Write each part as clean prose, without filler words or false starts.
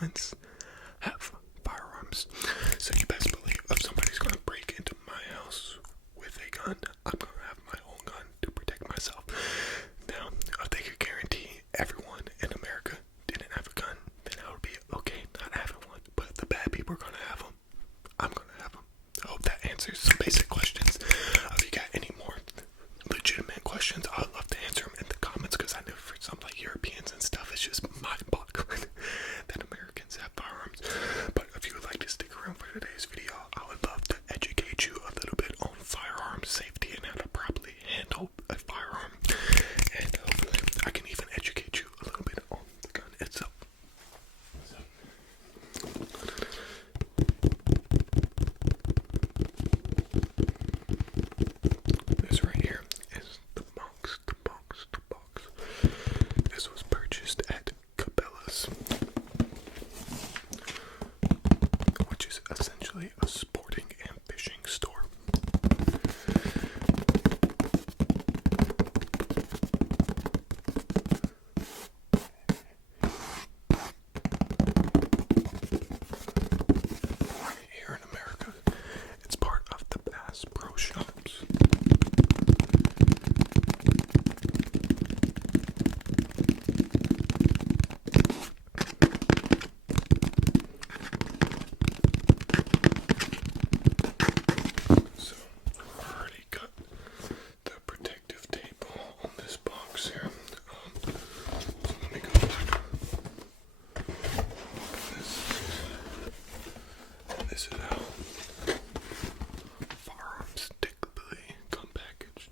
guns have firearms. So you best believe if somebody's gonna break into my house with a gun, I'm gonna have my own gun to protect myself. Now, if they could guarantee everyone in America didn't have a gun, then I would be okay not having one. But if the bad people are gonna have them, I'm gonna have them. I hope that answers some basic questions. If you got any more legitimate questions, I'd love to answer them in the comments, because I know for some like Europeans and stuff, it's just mind-boggling that Americans have firearms. But if you would like to stick around for today's video, I would love to educate you a little bit on firearm safety and how to properly handle a firearm. And hopefully I can even educate you a little bit on the gun itself. This right here is the box. This was purchased at Cabela's, which is essentially a sporting and fishing store. Here in America, it's part of the Bass Pro Shops. So, I've already got the protective tape on this box here. So let me go back. This is how firearms typically come packaged.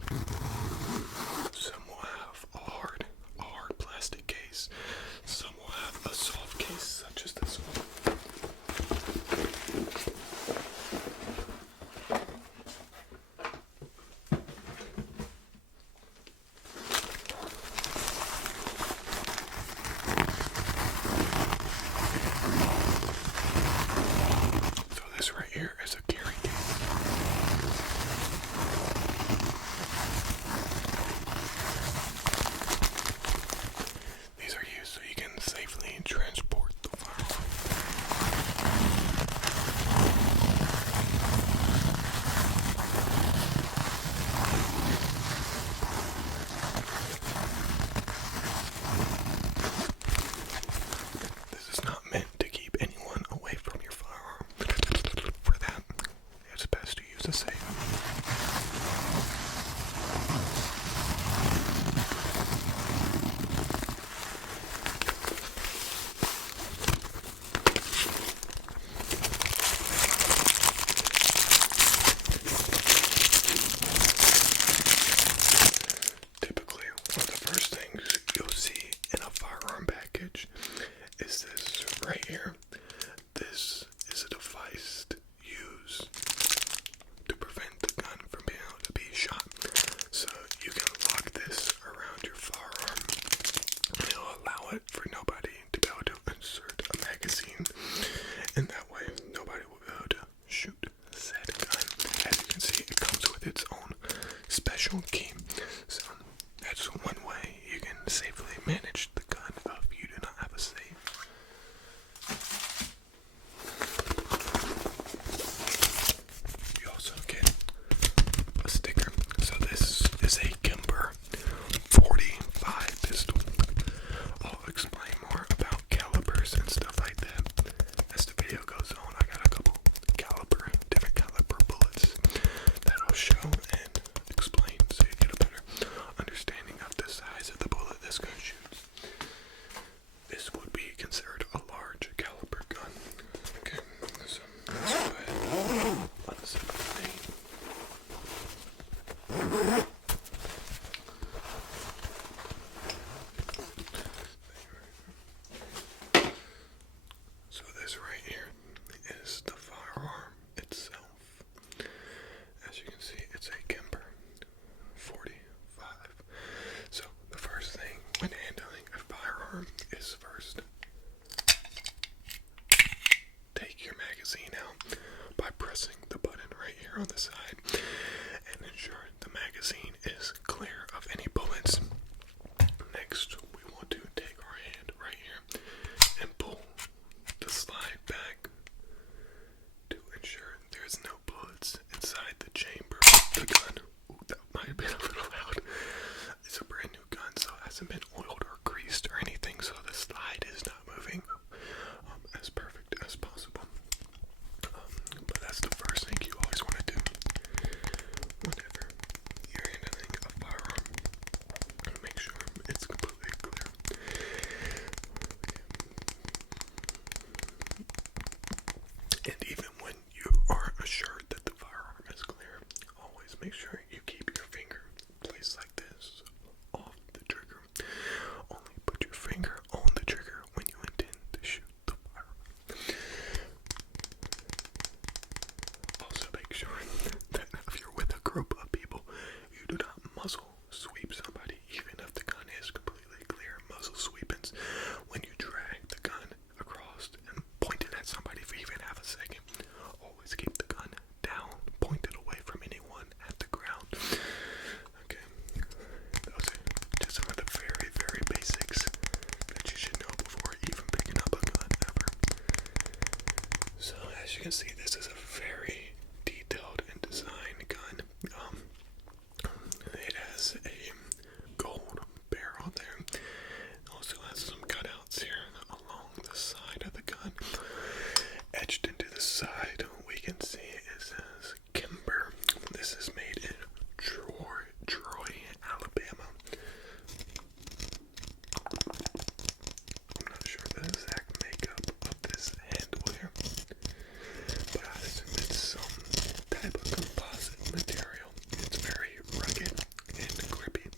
Some will have a hard plastic case. Some will have a soft case, such as this one. So this right here is a carry case. These are used so you can safely transport the firearm. This is not meant to keep anyone away from your firearm. For that, it's best to use a safe. Typically, one of the first things you'll see in a firearm package is this right here. This is a device used to prevent the gun from being able to be shot. So you can lock this around your firearm. It'll allow it for nobody to be able to insert a magazine, and that way nobody will be able to shoot said gun. As you can see, it comes with its own special key. So that's one way you can safely manage the gun if you do not have a safe. You also get a sticker. So this is a Kimber 45 pistol. I'll explain more about calibers and stuff like that as the video goes on. I got a couple different caliber bullets that I'll show and explain so you get a better understanding of the size of the bullet this gun shoots. This would be considered a large caliber gun. Okay, so let's go ahead and unzip the thing. So this right here is the firearm itself. As you can see, it's a Kimber 45. So the first thing when handling a firearm is first take your magazine out by pressing the button right here on the side and ensure the magazine is clear of any bullets. Next, we want to take our hand right here and pull the second, always keep the gun down, pointed away from anyone at the ground. Okay, those are just some of the very, very basics that you should know before even picking up a gun ever. So as you can see, this is a very detailed and designed gun. It has a gold barrel there. It also has some cutouts here along the side of the gun. Etched into the side, we can see it says Kimber. This is made in Troy, Alabama. I'm not sure the exact makeup of this handle here, but I assume it's some type of composite material. It's very rugged and grippy.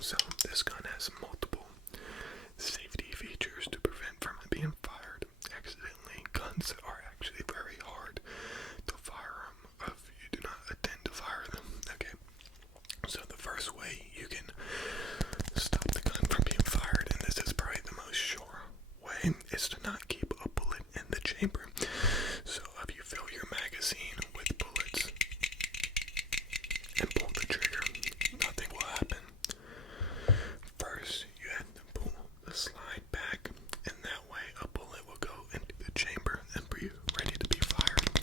So this gun has multiple safety features to prevent from it being fired accidentally. Guns are actually very hard to fire them if you do not intend to fire them. Okay, so the first way you can stop the gun from being fired, and this is probably the most sure way, is to not keep a bullet in the chamber. So if you fill your magazine with bullets and pull the trigger, nothing will happen. First, you have to pull the slide back, and that way a bullet will go into the chamber and be ready to be fired.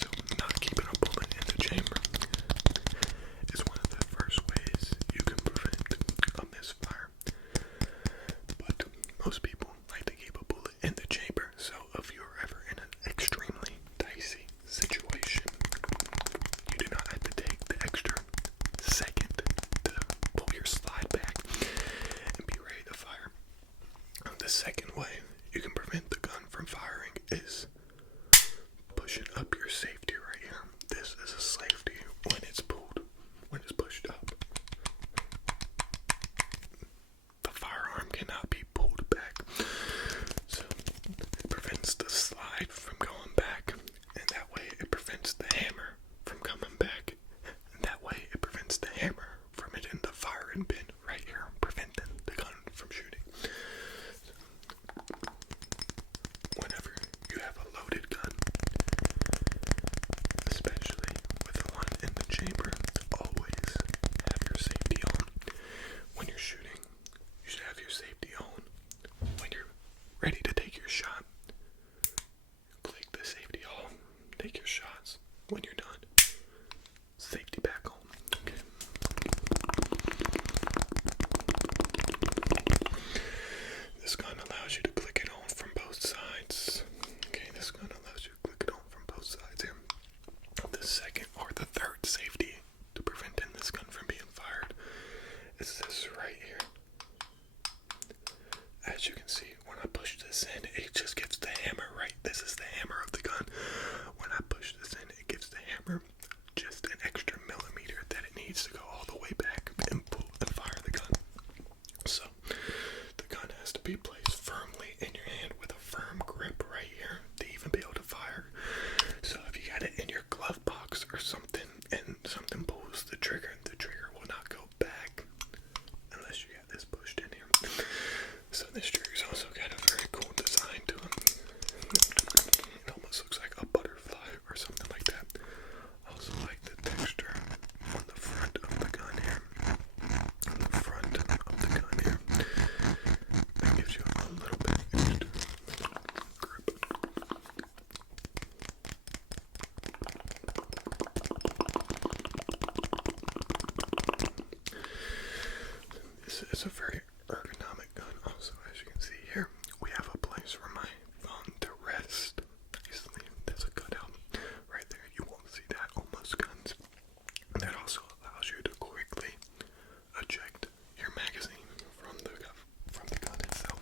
So not keeping a bullet in the chamber is one of the first ways you can prevent a misfire. But most people like to keep a bullet in the chamber, so if you're ever in an extremely dicey situation, you do not have to take the extra second to pull your slide back and be ready to fire. The second way you can prevent the gun from firing is pushing up your safety right here. This is a safety when it's pushed up. The firearm cannot be pulled back. So it prevents the slide from going back, and that way it prevents the hammer from coming back, and that way it prevents the hammer from hitting the firing pin right here, preventing the gun from shooting. So, whenever you have a loaded gun, especially with the one in the chamber, always have your safety on. When you're shooting, you should have your safety on. When you're ready to take your shot, click the safety off, take your shots. When you're done, safety back on. Okay. This gun allows you to click it on from both sides. Okay, this gun allows you to click it on from both sides here. The second or the third safety to preventing this gun from being fired is this right here. As you can see, when I push this in, it just gives the hammer right. This is the hammer of the gun. When I push this in, it gives the hammer just an extra millimeter that it needs to go all the way back and pull and fire the gun. So the gun has to be placed firmly in your hand with a firm grip right here to even be able to fire. So if you got it in your glove box or something and something pulls the trigger will not go back unless you got this pushed in here. So this trigger's also got a very cool design to it. It almost looks like a butterfly or something like that. I also like the texture on the front of the gun here. On the front of the gun here. That gives you a little bit extra grip. This is a very ergonomic gun. Also, as you can see here, we have a place for my phone to rest nicely. There's a cutout right there. You won't see that on most guns. That also allows you to quickly eject your magazine from the gun itself.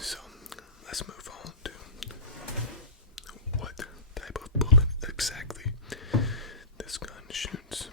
So let's move on to what type of bullet exactly this gun shoots.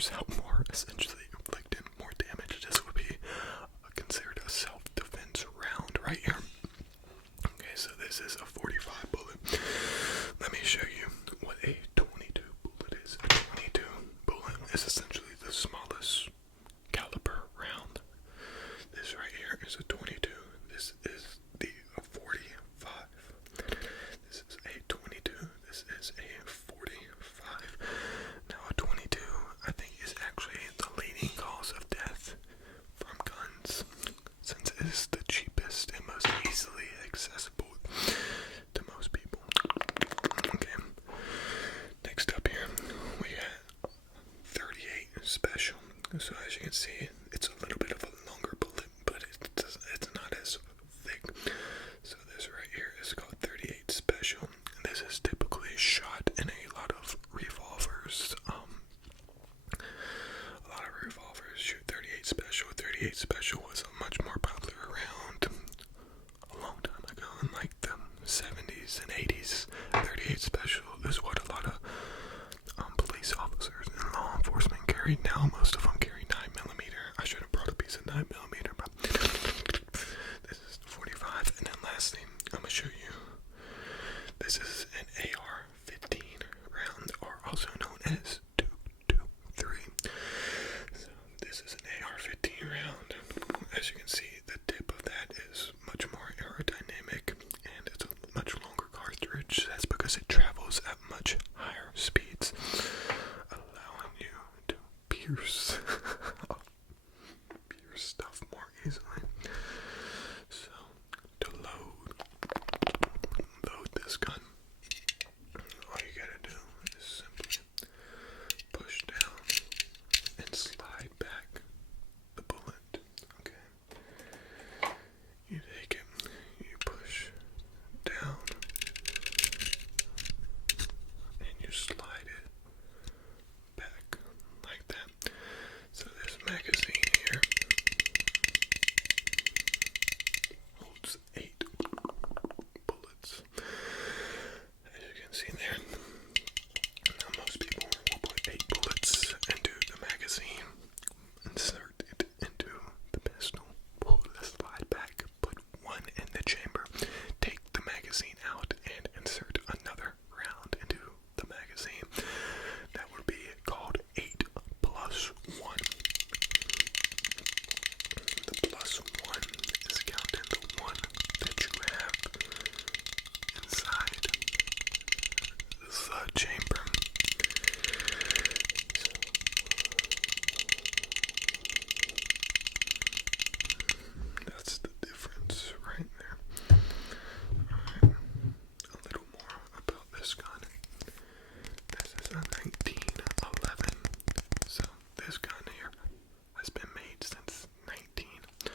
fires out more, essentially inflicting more damage. This would be considered a self-defense round right here. Okay, so this is a 45 bullet. Let me show you what a 22 bullet is. A 22 bullet is essentially the smallest caliber round. This right here is a 22. This is the 45. This is a 22. This is a 45. Now a 22, I think, is actually the leading cause of death from guns, since it is the cheapest and most easily accessible to most people. Okay. Next up here, we got 38 special. So as you can see, it's a little bit of a longer bullet, but it's not as thick. So this right here is called 38 special. This is typically shot in a lot of revolvers. A lot of revolvers shoot 38 special. 38 special was a much more popular round a long time ago, in like the 70s and 80s. 38 special is what a lot of police officers and law enforcement carry. Now most of them carry 9mm. I should have brought a piece of 9mm, but this is 45. And then lastly, I'm gonna show you. This is an AR-15 round, or also known as 223. So this is an AR-15 round. As you can see, the tip of that is much more aerodynamic, and it's a much longer cartridge. That's because it travels at much higher speeds, allowing you to pierce stuff more easily. So to load this gun, all you gotta do is simply push down and slide back the bullet. Okay. You take it, you push down, and you slide it back like that. So this magazine here holds 8 bullets. As you can see there. Now most people will put 8 bullets into the magazine, insert it into the pistol, pull the slide back, put one in the chamber, take the magazine out, and insert another round into the magazine. That would be called 8 plus 1. The plus 1 is counting the one that you have inside the chamber. That's the difference right there. Alright, a little more about this gun. This is a 1911. So this gun here has been made since 1911.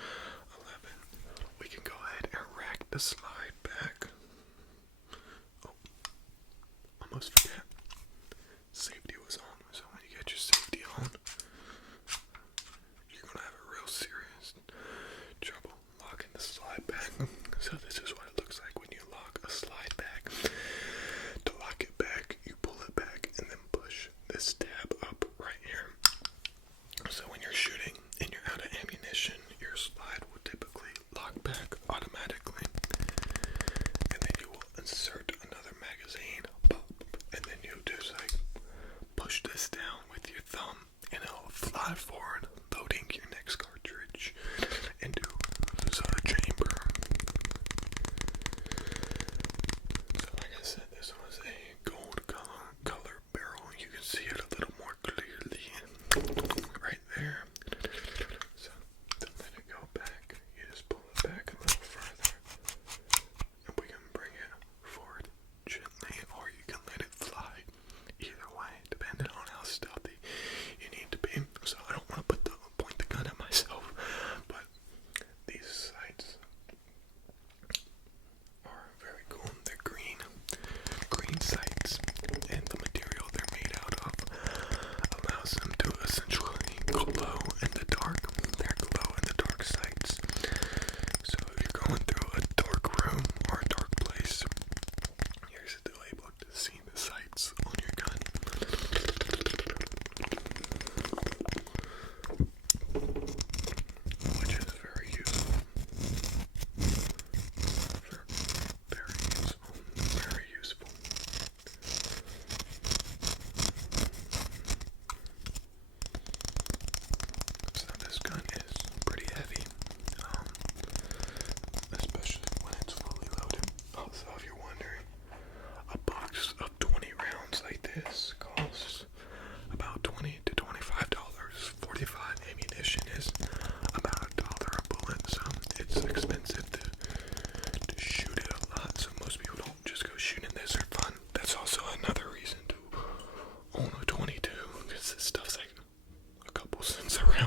We can go ahead and rack the slide back. Oh, almost forgot. Safety was on, so when you get your safety on, you're gonna have a real serious trouble locking the slide back. So this is what it looks like when you lock a slide back. To lock it back, you pull it back and then push this tab up right here. So when you're shooting and you're out of ammunition, your slide will typically lock back automatically.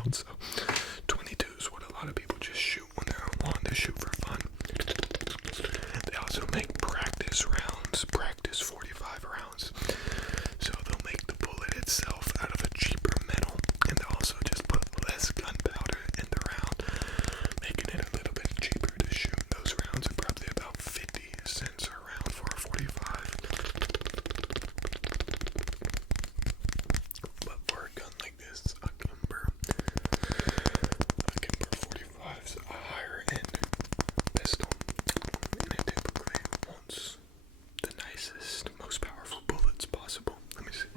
out. So 22 is what a lot of people just shoot when they're wanting to shoot for fun. They also make practice rounds, practice 45 rounds. So they'll make the bullet itself out of a cheaper metal, and they'll also just put less gunpowder in the round, making it a little bit cheaper to shoot. Those rounds are probably about 50 cents a round for a 45. But for a gun like this, a Kimber 45 is a higher end pistol, and it typically wants the nicest, most powerful bullets possible. Let me see.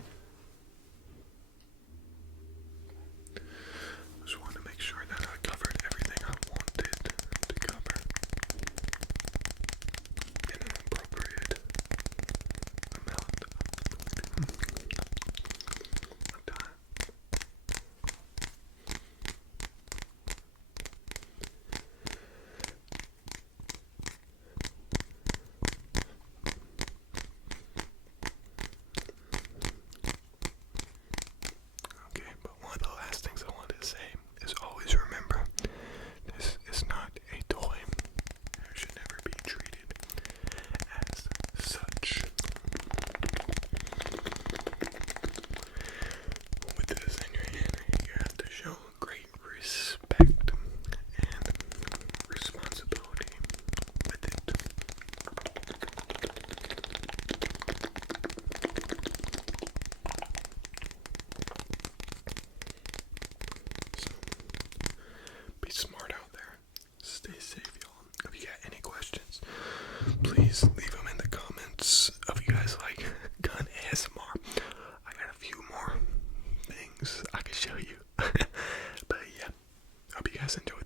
Just wanted to make sure that I covered everything I wanted to cover in an appropriate amount of time. Okay, but one of the last things I wanted to say is always remember, this is not a toy. It should never be treated as such. With this in your hand, you have to show great respect and responsibility with it. So, be smart out there. Stay safe, y'all. If you got any questions, please leave them in the comments. If you guys like gun ASMR, I got a few more things I can show you. But yeah, hope you guys enjoyed